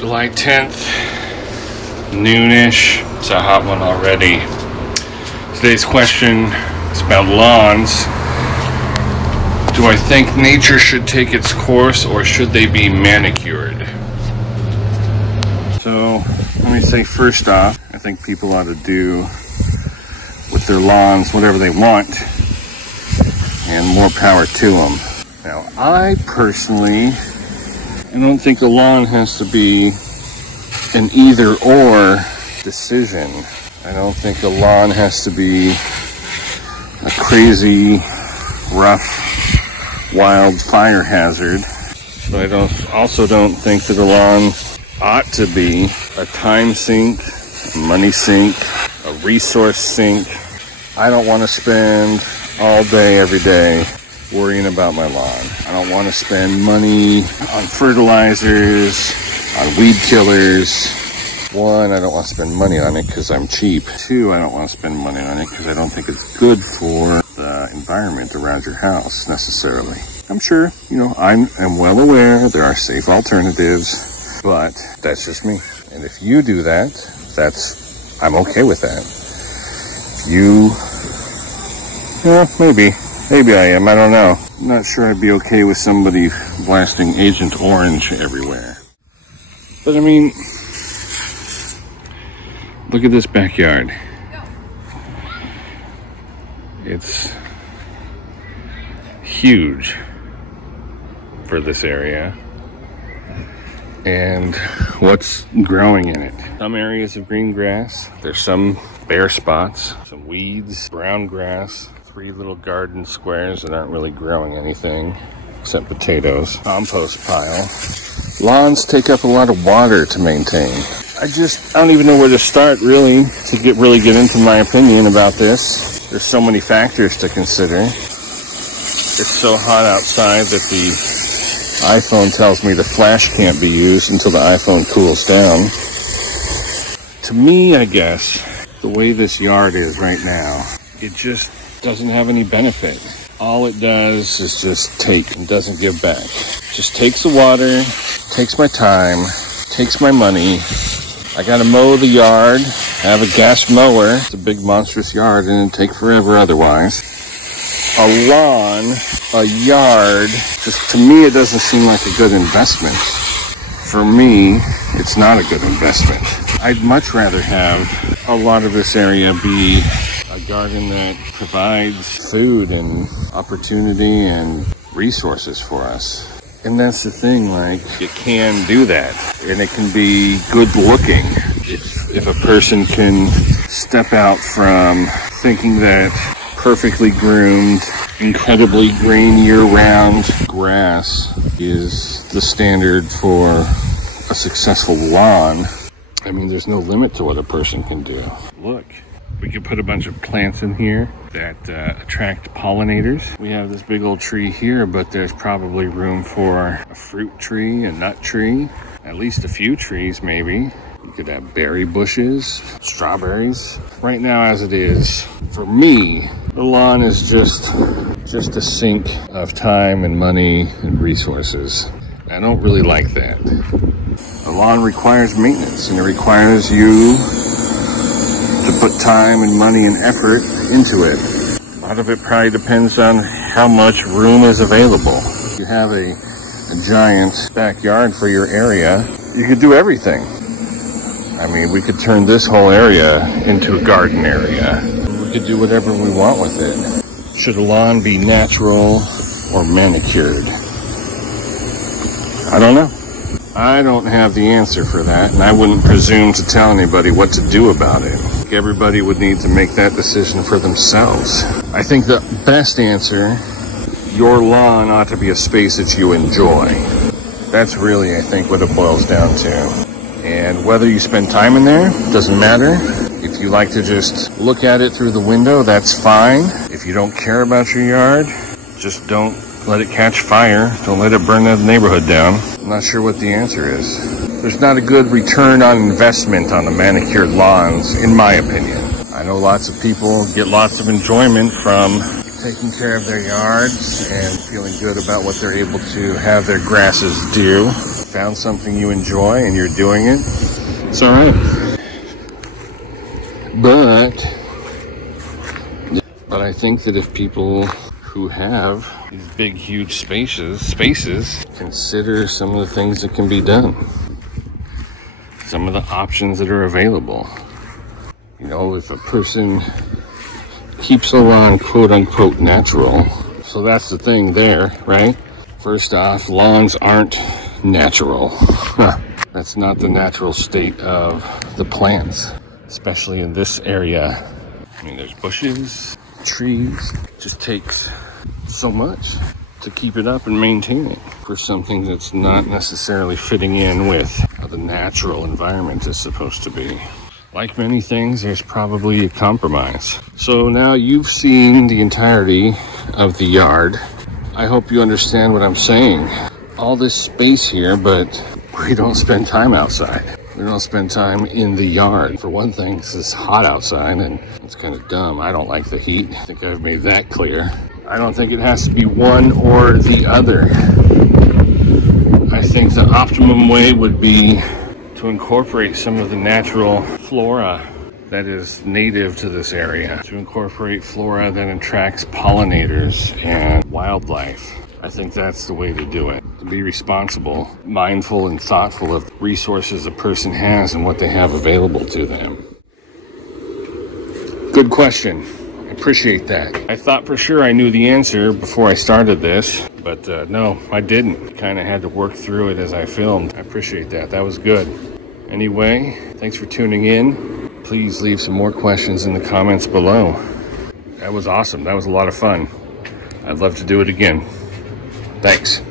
July 10th, noonish. It's a hot one already. Today's question is about lawns. Do I think nature should take its course, or should they be manicured? So, let me say first off, I think people ought to do with their lawns whatever they want, and more power to them. Now, I don't think a lawn has to be an either-or decision. I don't think a lawn has to be a crazy, rough, wild fire hazard. But I also don't think that a lawn ought to be a time sink, a money sink, a resource sink. I don't want to spend all day, every day, worrying about my lawn. I don't want to spend money on fertilizers, on weed killers. One, I don't want to spend money on it because I'm cheap. Two, I don't want to spend money on it because I don't think it's good for the environment around your house necessarily. I'm sure, I'm well aware there are safe alternatives, but that's just me. And if you do that, I'm okay with that. Maybe I am, I don't know. I'm not sure I'd be okay with somebody blasting Agent Orange everywhere. But I mean, look at this backyard. It's huge for this area. And what's growing in it? Some areas of green grass. There's some bare spots, some weeds, brown grass, 3 little garden squares that aren't really growing anything except potatoes. Compost pile. Lawns take up a lot of water to maintain. I don't even know where to start really to get into my opinion about this. There's so many factors to consider. It's so hot outside that the iPhone tells me the flash can't be used until the iPhone cools down. To me, I guess, the way this yard is right now, it just doesn't have any benefit. All it does is just take and doesn't give back. Just takes the water, takes my time, takes my money. I gotta mow the yard. I have a gas mower. It's a big monstrous yard and it'd take forever otherwise. A lawn, a yard, just to me it doesn't seem like a good investment. For me, it's not a good investment. I'd much rather have a lot of this area be a garden that provides food and opportunity and resources for us. And that's the thing, it can do that. And it can be good looking. If a person can step out from thinking that perfectly groomed, incredibly green year-round grass is the standard for a successful lawn. I mean, there's no limit to what a person can do. Look, we could put a bunch of plants in here that attract pollinators. We have this big old tree here, but there's probably room for a fruit tree, a nut tree, at least a few trees maybe. You could have berry bushes, strawberries. Right now, as it is, for me, the lawn is just a sink of time and money and resources. I don't really like that. The lawn requires maintenance, and it requires you to put time and money and effort into it. A lot of it probably depends on how much room is available. If you have a giant backyard for your area, you could do everything. I mean, we could turn this whole area into a garden area. We could do whatever we want with it. Should a lawn be natural or manicured? I don't know. I don't have the answer for that, and I wouldn't presume to tell anybody what to do about it. Everybody would need to make that decision for themselves. I think the best answer, your lawn ought to be a space that you enjoy. That's really, I think, what it boils down to. And whether you spend time in there, doesn't matter. If you like to just look at it through the window, that's fine. If you don't care about your yard, just don't let it catch fire. Don't let it burn the neighborhood down. I'm not sure what the answer is. There's not a good return on investment on the manicured lawns, in my opinion. I know lots of people get lots of enjoyment from taking care of their yards and feeling good about what they're able to have their grasses do. Found something you enjoy and you're doing it, it's all right. But I think that if people who have these big, huge spaces consider some of the things that can be done, some of the options that are available. You know, if a person keeps the lawn quote unquote natural, so that's the thing there, right? First off, lawns aren't natural. That's not the natural state of the plants, especially in this area. I mean, there's bushes, trees. It just takes so much to keep it up and maintain it for something that's not necessarily fitting in with how the natural environment is supposed to be. Like many things, there's probably a compromise. So now you've seen the entirety of the yard. I hope you understand what I'm saying. All this space here, but we don't spend time outside. We don't spend time in the yard. For one thing, it's hot outside and it's kind of dumb. I don't like the heat. I think I've made that clear. I don't think it has to be one or the other. I think the optimum way would be to incorporate some of the natural flora that is native to this area, to incorporate flora that attracts pollinators and wildlife. I think that's the way to do it. To be responsible, mindful, and thoughtful of the resources a person has and what they have available to them. Good question. I appreciate that. I thought for sure I knew the answer before I started this, but no, I didn't. Kind of had to work through it as I filmed. I appreciate that. That was good. Anyway, thanks for tuning in. Please leave some more questions in the comments below. That was awesome. That was a lot of fun. I'd love to do it again. Thanks.